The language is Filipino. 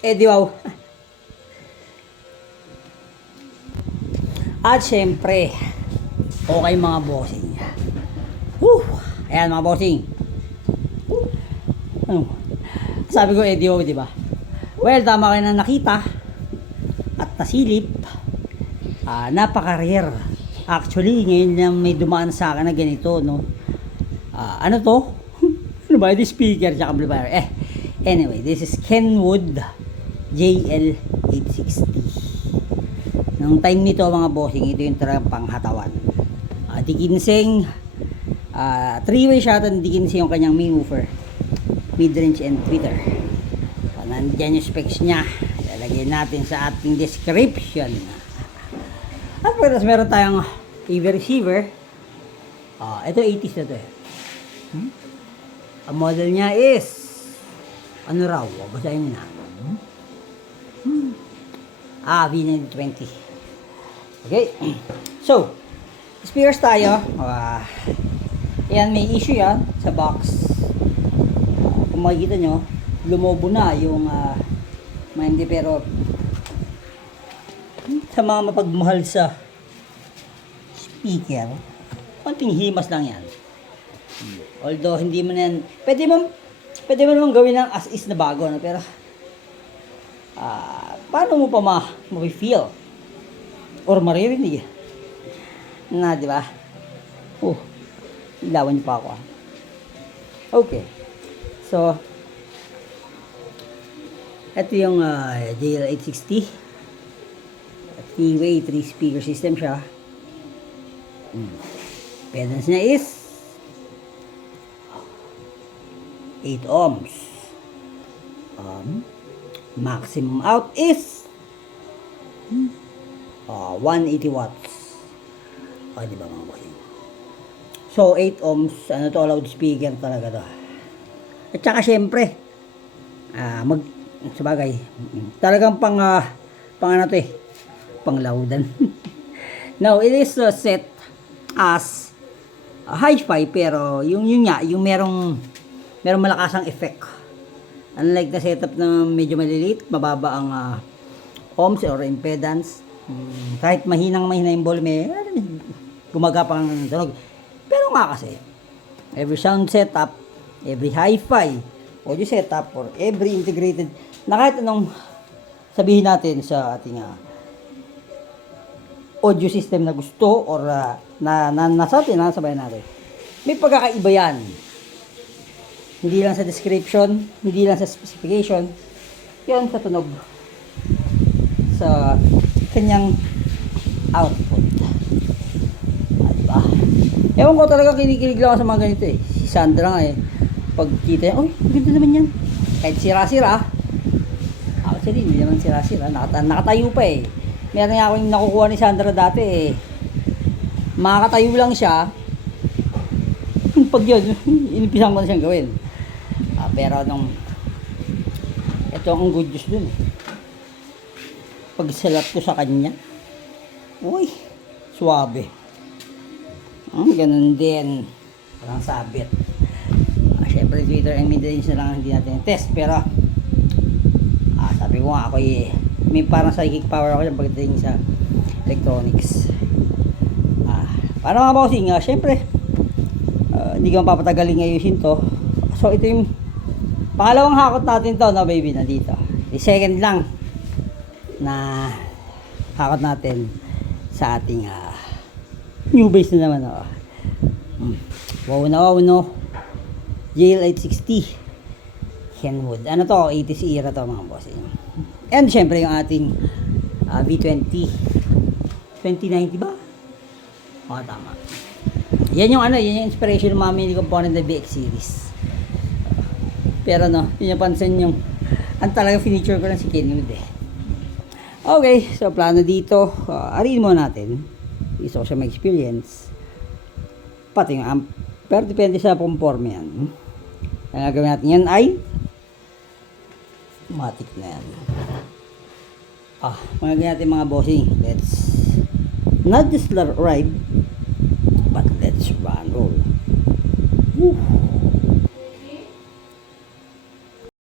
di wow. At syempre, okay mga bossing. Woo! Ayan mga bossing. Ano? Sabi ko, di wow, di ba? Well, tama kayo na nakita at nasilip. Napaka-rare. Actually, ngayon lang may dumaan sa akin na ganito, no? Ano to? Ano ba? This speaker tsaka amplifier. Anyway, this is Kenwood JL860. Nung time nito mga bossing, ito yung talagang panghatawan. Dikinseng, 3-way siya at dikinseng yung kanyang main woofer, mid-range and tweeter. Nandyan yung specs nya. Lalagyan natin sa ating description. At pagkas meron tayong AV receiver. Ito 80s na to eh. Ang model niya is ano raw? Basahin nyo na. V920. Okay. So, speakers tayo. Yan, may issue yan sa box. Kung makikita nyo, lumobo na yung hindi, pero sa mga mapagmahal sa speaker, konting himas lang yan. Although hindi mo na yan, pwede mo naman gawin ng as is na bago, no? Pero paano mo pa ma-feel or maririnig na, di ba? Ilawan niyo pa ako. Okay. So, ito yung JL860. 3-way, 3-speaker system siya. Pedals niya is 8 ohms. Maximum out is 180 watts. Di ba mga boy? So, 8 ohms, ano to, loudspeaker talaga to. At saka syempre, sabagay, talagang pang ano to eh, pang laudan. Now, it is set as hi-fi, pero yung merong malakasang effect. Unlike the setup na medyo maliliit, mababa ang ohms or impedance. Kahit mahina yung volume, gumagapang ang tunog. Pero nga kasi, every sound setup, every hi-fi audio setup, or every integrated, na kahit anong sabihin natin sa ating audio system na gusto or nasa atin, nasabayan natin, may pagkakaiba yan. Hindi lang sa description, hindi lang sa specification, yan sa tunog sa kanyang output. Diba? Ewan ko, talaga kinikilig lang ako sa mga ganito eh. Si Sandra nga eh, pagkita niya, uy, ganda naman yan. Kahit sira-sira, actually hindi naman sira-sira, nakatayo pa eh. Meron nga akong nakukuha ni Sandra dati eh, makakatayo lang siya. Pag yun, inipisan ko na siyang gawin. Pero ito ang good news dun eh. Pag salat ko sa kanya, uy, suwabe. Ganun din, parang sabit. Siyempre Twitter and mid-range na lang hindi natin test, pero sabi ko nga ako may parang psychic power ako pagdating sa electronics. Para mga bossing, siyempre hindi ko mapapatagalin ayusin to. So ito yung pangalawang hakot natin to, no baby, na dito. The second lang na hakot natin sa ating new base na naman. Wow na wow, no? JL860 Kenwood. Ano to? 80s era to mga bossing. And syempre yung ating V20 2090 ba? Tama. Yan yung yan yung inspiration ng mga mini component na BX series. Pero yun yung pansin yung ang talaga feature ko lang si Kenwood eh. Okay, so plano dito, ariin mo natin yung social experience pati yung amp, pero depende sa conforme yan. Ang gagawin natin yan ay matic na yan. Magagawin natin mga bossing, let's not just ride but let's run roll. Woo.